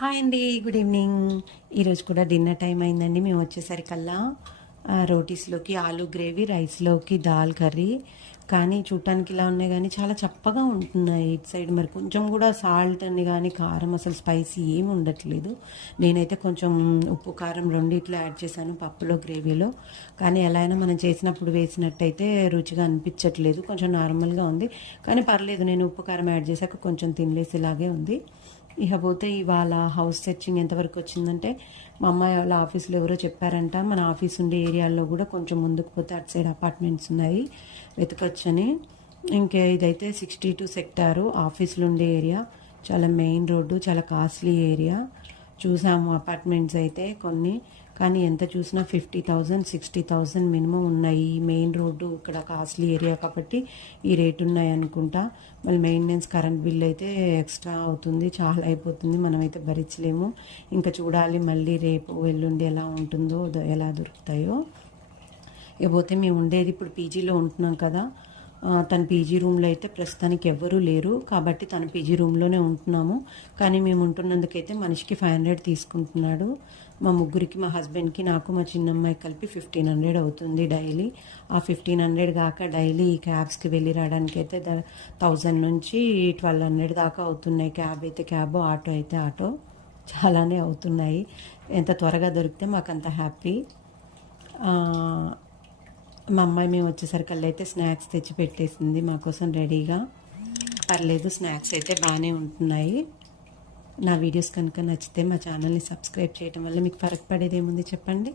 Hi అండి, good evening. ఈరోజు కూడా డిన్నర్ టైం అయిందండి. మేము వచ్చేసరికల్లా రోటీస్లోకి ఆలూ గ్రేవీ, రైస్లోకి దాల్ కర్రీ. కానీ చూడటానికి ఇలా ఉన్నాయి కానీ చాలా చప్పగా ఉంటున్నాయి ఇటు సైడ్. మరి కొంచెం కూడా సాల్ట్ అని కానీ కారం అసలు స్పైసీ ఏమి ఉండట్లేదు. నేనైతే కొంచెం ఉప్పు కారం రెండిట్లో యాడ్ చేశాను పప్పులో, గ్రేవీలో. కానీ ఎలా అయినా మనం చేసినప్పుడు వేసినట్టయితే రుచిగా అనిపించట్లేదు. కొంచెం నార్మల్గా ఉంది కానీ పర్లేదు. నేను ఉప్పు కారం యాడ్ చేశాక కొంచెం తినలేసేలాగే ఉంది. ఇకపోతే ఇవాళ హౌస్ సెర్చింగ్ ఎంతవరకు వచ్చిందంటే, మా అమ్మాయి వాళ్ళ ఆఫీస్లో ఎవరో చెప్పారంట మన ఆఫీస్ ఉండే ఏరియాలో కూడా కొంచెం ముందుకు పోతే అటు సైడ్ అపార్ట్మెంట్స్ ఉన్నాయి, వెతకొచ్చని. ఇంకా ఇదైతే 62 సెక్టారు ఆఫీసులు ఉండే ఏరియా. చాలా మెయిన్ రోడ్డు, చాలా కాస్ట్లీ ఏరియా. చూసాము అపార్ట్మెంట్స్ అయితే కొన్ని, కానీ ఎంత చూసినా 50,000 60,000 మినిమం ఉన్నాయి. ఈ మెయిన్ రోడ్డు ఇక్కడ కాస్ట్లీ ఏరియా కాబట్టి ఈ రేటు ఉన్నాయి అనుకుంటా. మళ్ళీ మెయింటెనెన్స్, కరెంట్ బిల్ అయితే ఎక్స్ట్రా అవుతుంది, చాలా అయిపోతుంది. మనమైతే భరించలేము. ఇంకా చూడాలి మళ్ళీ రేపు ఎల్లుండి ఎలా ఉంటుందో, ఎలా దొరుకుతాయో. ఇకపోతే మేము ఉండేది ఇప్పుడు పీజీలో ఉంటున్నాం కదా. తన పీజీ రూమ్లో అయితే ప్రస్తుతానికి ఎవ్వరూ లేరు కాబట్టి తన పీజీ రూమ్లోనే ఉంటున్నాము. కానీ మేము ఉంటున్నందుకైతే మనిషికి 500 తీసుకుంటున్నాడు. మా ముగ్గురికి, మా హస్బెండ్కి, నాకు, మా చిన్నమ్మాయి కలిపి 1500 అవుతుంది డైలీ. ఆ 1500 కాక డైలీ క్యాబ్స్కి వెళ్ళి రావడానికి అయితే 1000 నుంచి 1200 దాకా అవుతున్నాయి. క్యాబ్ అయితే క్యాబ్, ఆటో అయితే ఆటో, చాలానే అవుతున్నాయి. ఎంత త్వరగా దొరికితే మాకు అంత హ్యాపీ. మా అమ్మాయి మేము వచ్చేసరికల్లా అయితే స్నాక్స్ తెచ్చి పెట్టేసింది మా కోసం రెడీగా. పర్లేదు, స్నాక్స్ అయితే బాగానే ఉంటున్నాయి. నా వీడియోస్ కనుక నచ్చితే మా ఛానల్ని సబ్స్క్రైబ్ చేయడం వల్ల మీకు ఫరక్ పడేది ఏముంది చెప్పండి.